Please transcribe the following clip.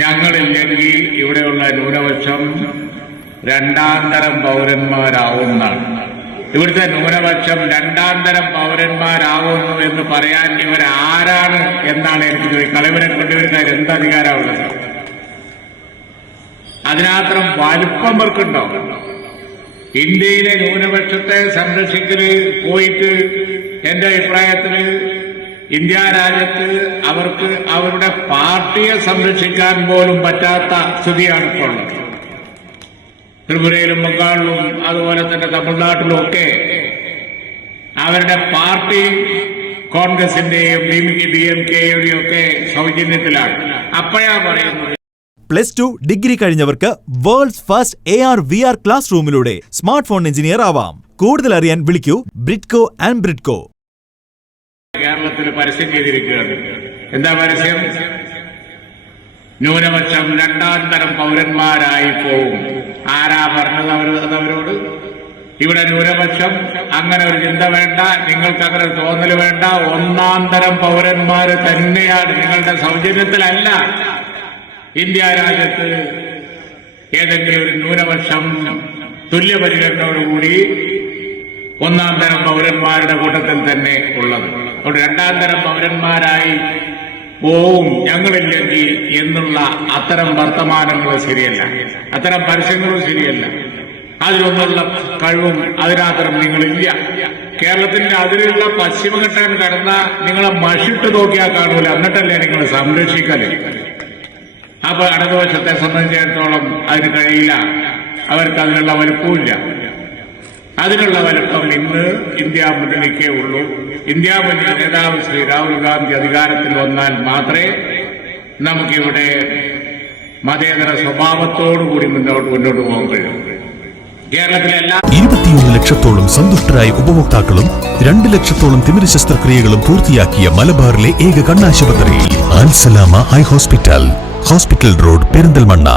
ഞങ്ങളില്ലെങ്കിൽ ഇവിടെയുള്ള ന്യൂനപക്ഷം രണ്ടാം തരം പൗരന്മാരാവുന്നതാണ്. ഇവിടുത്തെ ന്യൂനപക്ഷം രണ്ടാം തരം പൗരന്മാരാവുന്നു എന്ന് പറയാൻ ഇവരാരാണ് എന്നാണ് എനിക്ക് ചോദിക്കുന്നത്. കളവിനെ കൊണ്ടിവർക്കാർ എന്ത് അധികാരമുള്ളത്? അതിനാത്രം വലിപ്പം വർക്കുണ്ടോ? ഇന്ത്യയിലെ ന്യൂനപക്ഷത്തെ സംരക്ഷിക്കല് പോയിട്ട് എന്റെ അഭിപ്രായത്തില് ഇന്ത്യ രാജ്യത്ത് അവർക്ക് അവരുടെ പാർട്ടിയെ സംരക്ഷിക്കാൻ പോലും പറ്റാത്ത സ്ഥിതിയാണ് ഇപ്പോൾ ഉള്ളത്. ത്രിപുരയിലും ബംഗാളിലും അതുപോലെ തന്നെ തമിഴ്നാട്ടിലും ഒക്കെ അവരുടെ പാർട്ടി കോൺഗ്രസിന്റെയും DMK-യുടെയും ഒക്കെ സൗജന്യത്തിലാണ്. അപ്പോഴാ പറയുന്നത് +2 ഡിഗ്രി കഴിഞ്ഞവർക്ക് വേൾഡ്സ് ഫസ്റ്റ് AR/VR ക്ലാസ് റൂമിലൂടെ സ്മാർട്ട് ഫോൺ എഞ്ചിനീയർ ആവാം. കൂടുതൽ അറിയാൻ വിളിക്കൂ ബ്രിഡ്കോ ആൻഡ് ബ്രിഡ്കോ. കേരളത്തിൽ പരസ്യം ചെയ്തിരിക്കുകയാണ്. എന്താ പരസ്യം? ന്യൂനപക്ഷം രണ്ടാം തരം പൗരന്മാരായി പോവും. ആരാ പറഞ്ഞത് അവരോട്? ഇവിടെ ന്യൂനപക്ഷം അങ്ങനെ ഒരു ചിന്ത വേണ്ട, നിങ്ങൾക്ക് അങ്ങനെ ഒരു തോന്നൽ വേണ്ട. ഒന്നാം തരം പൗരന്മാര് തന്നെയാണ്. നിങ്ങളുടെ സൗജന്യത്തിലല്ല. ഇന്ത്യ രാജ്യത്ത് ഏതെങ്കിലും ഒരു ന്യൂനപക്ഷം തുല്യപരിഗണനയോടുകൂടി ഒന്നാം തരം പൗരന്മാരുടെ കൂട്ടത്തിൽ തന്നെ ഉള്ളത്. അവിടെ രണ്ടാം തരം പൗരന്മാരായി പോവും ഞങ്ങളില്ലെങ്കിൽ എന്നുള്ള അത്തരം വർത്തമാനങ്ങൾ ശരിയല്ല, അത്തരം പരസ്യങ്ങളും ശരിയല്ല. അതിലൊന്നുള്ള കഴിവും അതിനകത്തരം നിങ്ങളില്ല. കേരളത്തിന്റെ അതിലുള്ള പശ്ചിമഘട്ടം കടന്ന നിങ്ങളെ മഷിട്ട് നോക്കിയാൽ കാണൂല, എന്നിട്ടല്ലേ നിങ്ങൾ സംരക്ഷിക്കല്. അപ്പൊ ഇടതുപക്ഷത്തെ സംബന്ധിച്ചിടത്തോളം അതിന് കഴിയില്ല. അവർക്ക് അതിനുള്ള വലുപ്പമില്ല. അതിനുള്ള വലുപ്പം ഇന്ന് ഇന്ത്യ മുന്നണിക്കേ ഉള്ളൂ. ഇന്ത്യ മുന്നണി നേതാവ് ശ്രീ രാഹുൽ ഗാന്ധി അധികാരത്തിൽ വന്നാൽ മാത്രമേ നമുക്കിവിടെ മതേതര സ്വഭാവത്തോടുകൂടി മുന്നോട്ട് പോകാൻ കഴിയും. കേരളത്തിലെ 21 ലക്ഷത്തോളം സന്തുഷ്ടരായ ഉപഭോക്താക്കളും 2 ലക്ഷത്തോളം തിമിര ശസ്ത്രക്രിയകളും പൂർത്തിയാക്കിയ മലബാറിലെ ഏക കണ്ണാശുപത്രി Al Salama eye hospital, hospital road, Perinthalmanna.